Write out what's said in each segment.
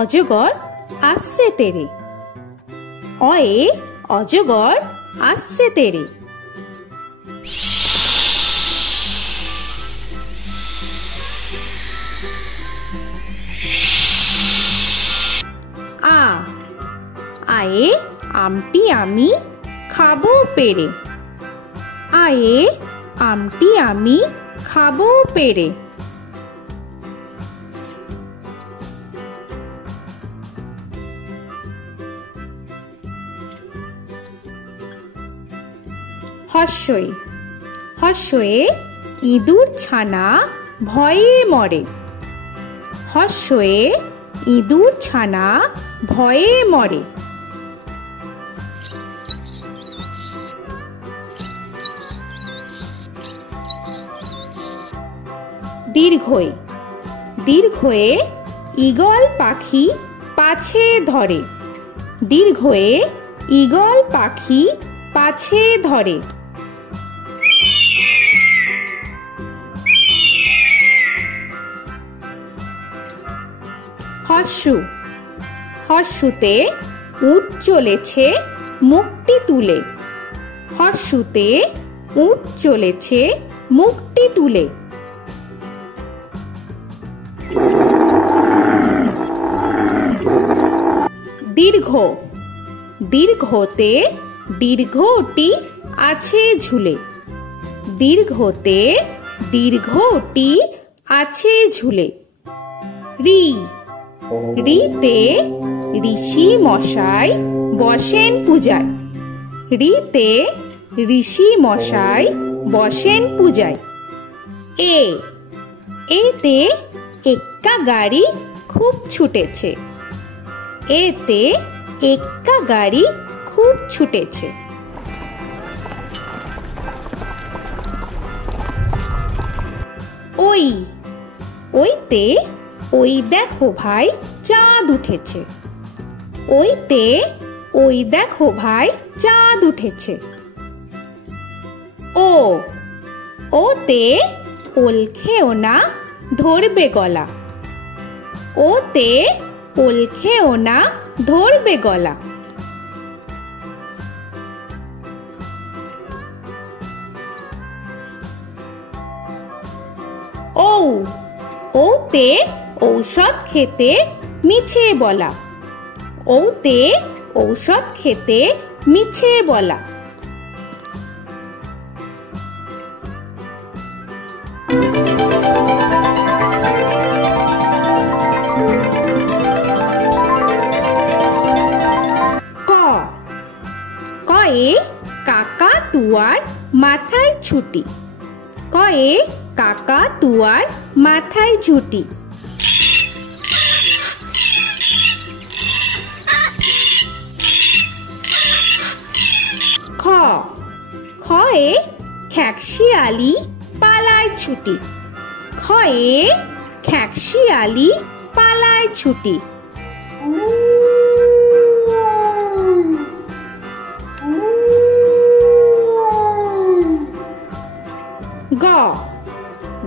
অজগর আসছে তেরে। অয়ে অজগর আসছে তেরে। আ আয়ে আমটি আমি খাবো পেরে। আয়ে আমটি আমি খাবো পেরে। হর্ষই হর্ষয়ে ইঁদুর ছানা ভয়ে মরে। হর্ষয়ে ইঁদুর ছানা ভয়ে মরে। দীর্ঘই দীর্ঘয়ে ঈগল পাখি পাছে ধরে। দীর্ঘয়ে ঈগল পাখি পাছে ধরে। হর্ষু হর্ষুতে উট চলেছে মুখটি তুলে। হর্ষুতে উট চলেছে মুখটি তুলে। দীর্ঘ দীর্ঘতে দীর্ঘটি আছে ঝুলে। দীর্ঘতে দীর্ঘটি আছে ঝুলে। রি রিতে ঋষি মশাই বসেন পূজায়। রিতে ঋষি মশাই বসেন পূজায়। এ এতে এক্কা গাড়ি খুব ছুটেছে। এতে এক্কা গাড়ি খুব ছুটেছে। ওই ওইতে ওই দেখো ভাই চাঁদ উঠেছে। ওইতে ওই দেখো ভাই চাঁদ উঠেছে। ও ওতে ওল খেও না ধরবে গলা। ওতে ওল খেও না ধরবে গলা। ও ওতে ঔষধ খেতে মিছে বলা। ওতে ঔষধ খেতে মিছে বলা। ক কয়ে কাকা তুয়ার মাথায় ছুটি। কয়ে কাকা তুয়ার মাথায় ঝুটি। খ খয়ে খ্যাকশিয়ালি পালায় ছুটি। খয়ে খ্যাকশিয়ালি পালায় ছুটি। গ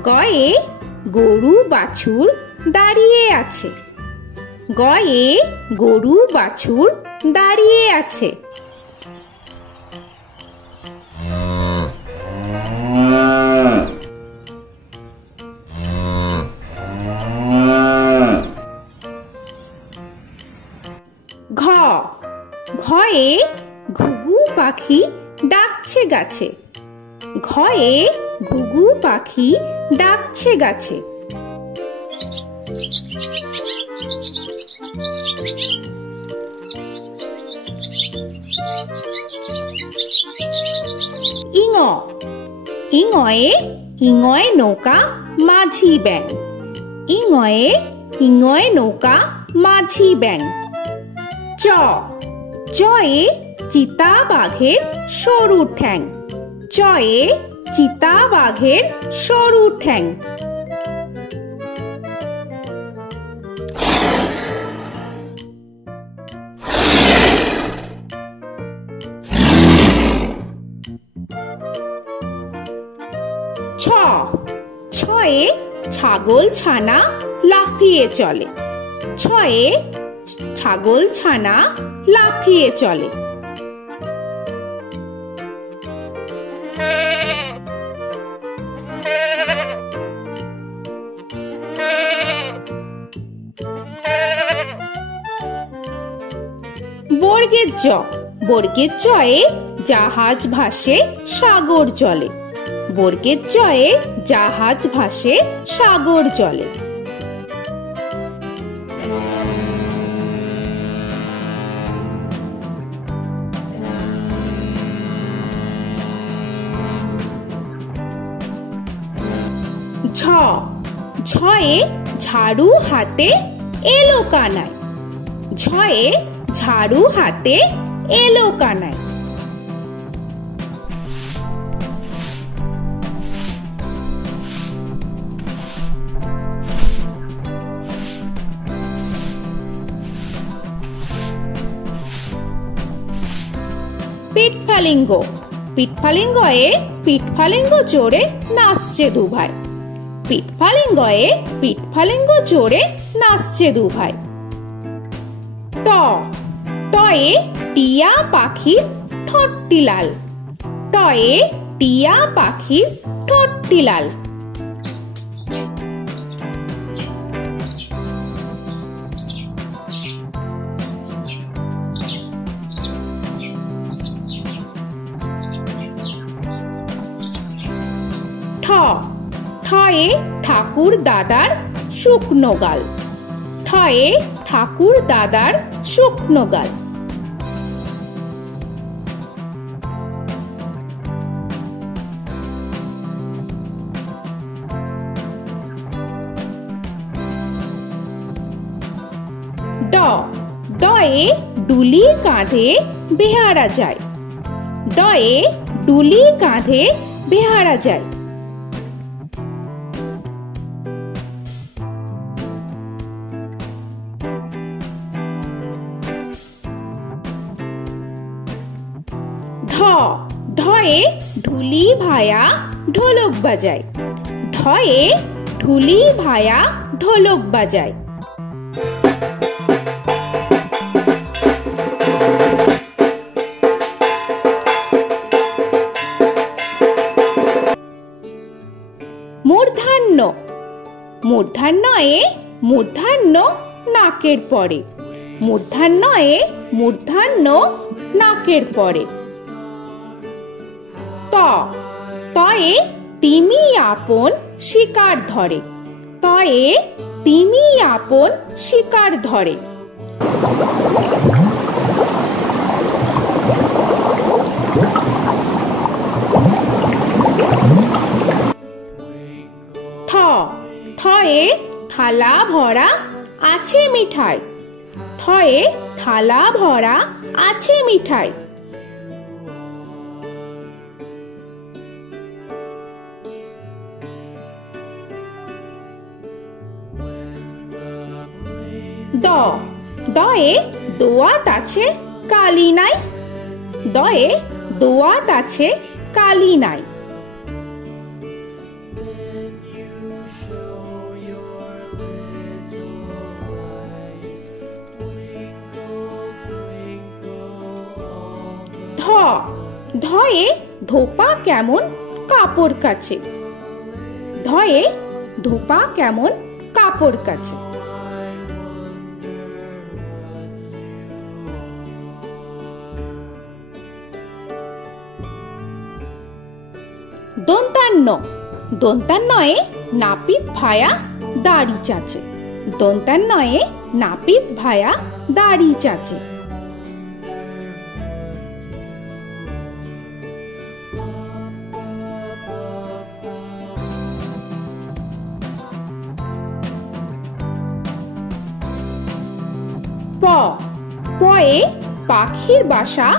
গয়ে গরু বাছুর দাঁড়িয়ে আছে। গয়ে গরু বাছুর দাঁড়িয়ে আছে। ঘ ঘয়ে ঘুঘু পাখি ডাকছে গাছে। ঘয়ে ঘুঘু পাখি ডাকছে গাছে। ইঙ ইঙয়ে ইঙয়ে নৌকা মাঝি ব্যাং। ইঙয়ে ইঙয়ে নৌকা মাঝি ব্যাং। চ চয়ে চিতা বাঘের সরু ঠ্যাং। চয়ে চিতা বাঘের সরু ঠ্যাং। ছ ছয়ে ছাগল ছানা লাফিয়ে চলে। ছয়ে ছাগল ছানা লাফিয়ে চলে। বর্গের জ, বর্গের জয়ে জাহাজ ভাসে সাগর জলে। বর্গের জয়ে জাহাজ ভাসে সাগর জলে। ঝ, ঝয়ে ঝাড়ু হাতে এলো কানাই। ঝয়ে ঝাড়ু হাতে এলো কানাই। পিঠফালিঙ্গ, পিঠফালিঙ্গয়ে পিঠফালিঙ্গ চড়ে নাচছে দুভাই। পিঠফালিঙ্গয়ে পিঠফালিঙ্গ চড়ে নাচছে দুভাই। ট, টয়ে টিয়া পাখির ঠোঁটটি লাল। টয়ে টিয়া পাখির ঠোঁটটি লাল। ঠ, ঠয়ে ঠাকুর দাদার শুকনো গাল। ঠয়ে ঠাকুর দাদার শুকনো গাল। ড, ডয়ে ডুলি কাঁধে বেহারা যায়। ডয়ে ডুলি কাঁধে বেহারা যায়। ঢ, ঢয়ে ঢুলি ভায়া ঢোলক বাজায়। ঢয়ে ঢুলি ভায়া ঢোলক বাজায়। মূর্ধন্য, মূর্ধন্যয়ে মূর্ধন্য নাকের পরে। মূর্ধন্যয়ে মূর্ধন্য নাকের পরে। ত, তয়ে তিমি আপন শিকার ধরে। তয়ে তিমি আপন শিকার ধরে। থ, থয়ে থালা ভরা আছে মিঠাই। থয়ে থালা ভরা আছে মিঠাই। দ, দয়ে দোয়াত আছে কালি নাই। দয়ে দোয়াত আছে কালি নাই। ধ, ধয়ে ধোপা কেমন কাপড় কাচে। ধয়ে ধোপা কেমন কাপড় কাচে। দন্তান্ন, দন্তান্নয়ে নাপিত ভায়া দাড়ি চাচে। দন্তান্নয়ে নাপিত ভায়া দাড়ি চাচে। প, পয়ে পাখির বাসা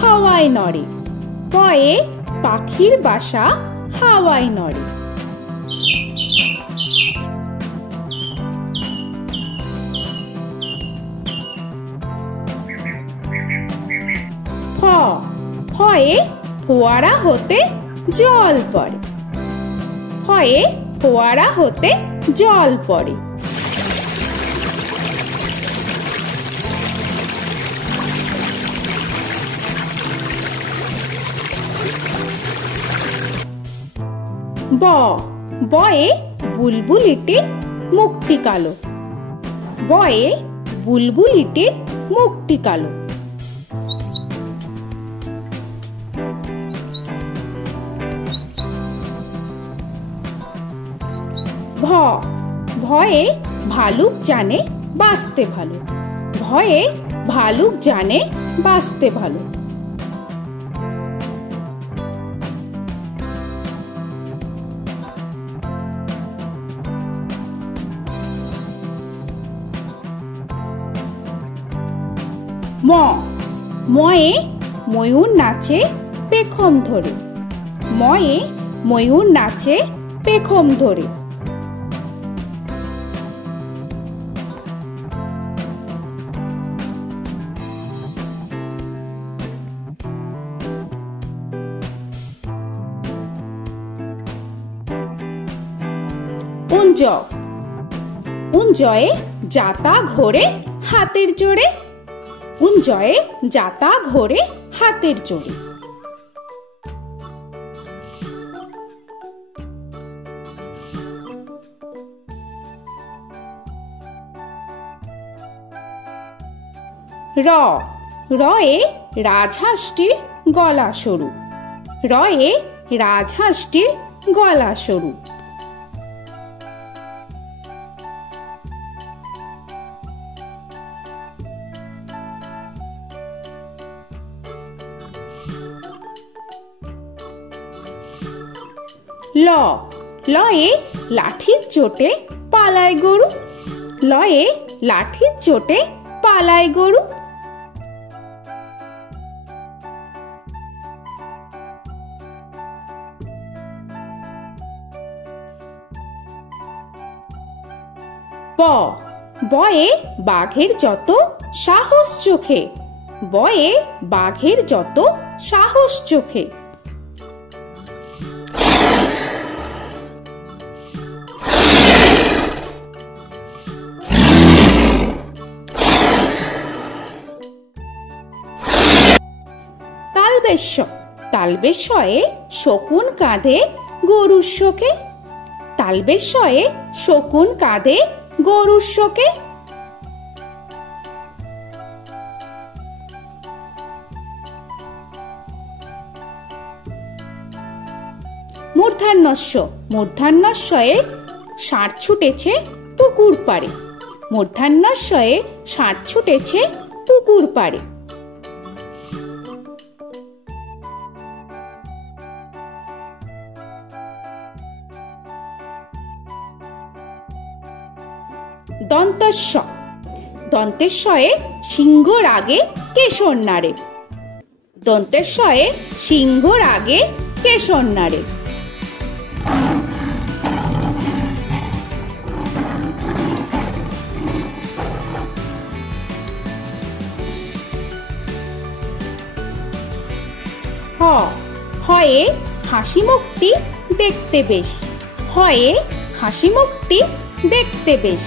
হাওয়ায় নড়ে। পয়ে পাখির বাসা হাওয়ায় নড়ে। ফ, ফয়ে ফোয়ারা হতে জল পড়ে। ফয়ে ফোয়ারা হতে জল পড়ে। ব বয়ে বুলবুলিটির মুখটি কালো। বয়ে বুলবুলিটির মুখটি কালো। ভ ভয়ে ভালুক জানে বাঁচতে ভালো। ভয়ে ভালুক জানে বাঁচতে ভালো। ম ময়ে ময়ূর নাচে পেখম ধরে। ময়ে ময়ূর নাচে পেখম ধরে। উঞ্জ উঞ্জয়ে যাতা ঘোরে হাতের জোরে। উঞ্জয়ে যাতা ঘোরে হাতের জোরে। র রয়ে রাজহাঁসটির গলা সরু। রয়ে রাজহাঁসটির গলা সরু। ল লয়ে লাঠির চোটে পালায় গরু। লয়ে লাঠির চোটে পালায় গরু। ব বয়ে বাঘের যত সাহস চোখে। বয়ে বাঘের যত সাহস চোখে। তালবেশ্য তালবেশ্যয়ে শকুন কাঁধে গরুর শোকে। তালবেশ্যয়ে শকুন কাঁধে গরুর শোকে। মূর্ধন্যস্য মূর্ধন্যস্বয়ে ষাঁড় ছুটেছে পুকুর পাড়ে। মূর্ধন্যস্বয়ে ষাঁড় ছুটেছে পুকুর পাড়ে। দন্তস্ব দন্তেশ্বয়ে সিংহর আগে কেশর নাড়ে। দন্তেশ্বয়ে সিংহর আগে কেশর নাড়ে। হ হয়ে হাসি মুখটি দেখতে বেশ। হয়ে হাসি মুখটি দেখতে বেশ।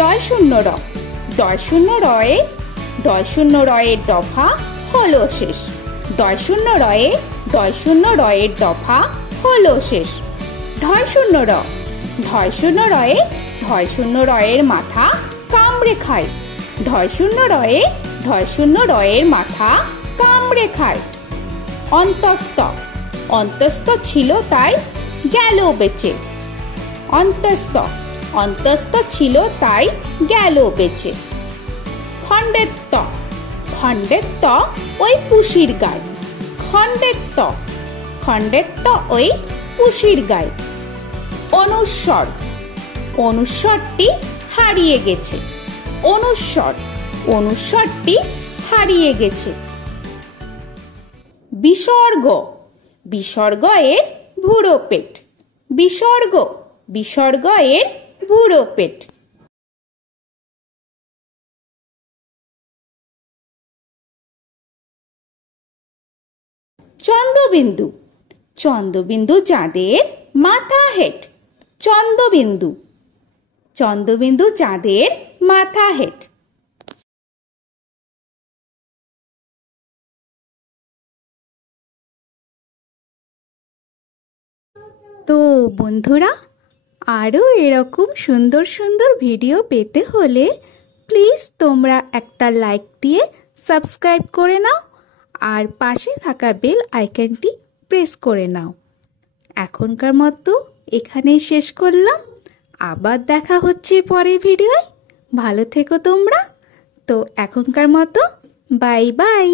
দয় শূন্য র দয় শূন্য রয়ে দয় শূন্য রয়ের দফা হলো শেষ। দয় শূন্য রয়ে দয় শূন্য রয়ের দফা হলো শেষ। ঢয় শূন্য র ঢয় শূন্য রয়ে ঢয় শূন্য রয়ের মাথা কামড়ে খায়। ঢয় শূন্য রয়ে ঢয় শূন্য রয়ের মাথা কামড়ে খায়। অন্তস্থ অন্তস্থ ছিল তাই গেল বেঁচে। অন্তস্থ অন্তস্থ ছিল তাই গেল বেঁচে। খণ্ডের ত খণ্ডের ত ওই পুষির গায়ে। খণ্ডের ত খণ্ডের ত ওই পুষির গায়ে। অনুস্বর অনুস্বরটি হারিয়ে গেছে। অনুস্বর অনুস্বরটি হারিয়ে গেছে। বিসর্গ বিসর্গ এর ভুরো পেট। বিসর্গ বিসর্গ এর ভুরো পেট। চন্দ্রবিন্দু চন্দ্রবিন্দু চাঁদের মাথা হেট। চন্দ্রবিন্দু চন্দ্রবিন্দু চাঁদের মাথা হেড। তো বন্ধুরা, আরও এরকম সুন্দর সুন্দর ভিডিও পেতে হলে প্লিজ তোমরা একটা লাইক দিয়ে সাবস্ক্রাইব করে নাও আর পাশে থাকা বেল আইকনটি প্রেস করে নাও। এখনকার মতো এখানেই শেষ করলাম, আবার দেখা হচ্ছে পরের ভিডিওয়। ভালো থেকো তোমরা। তো এখনকার মতো বাই বাই।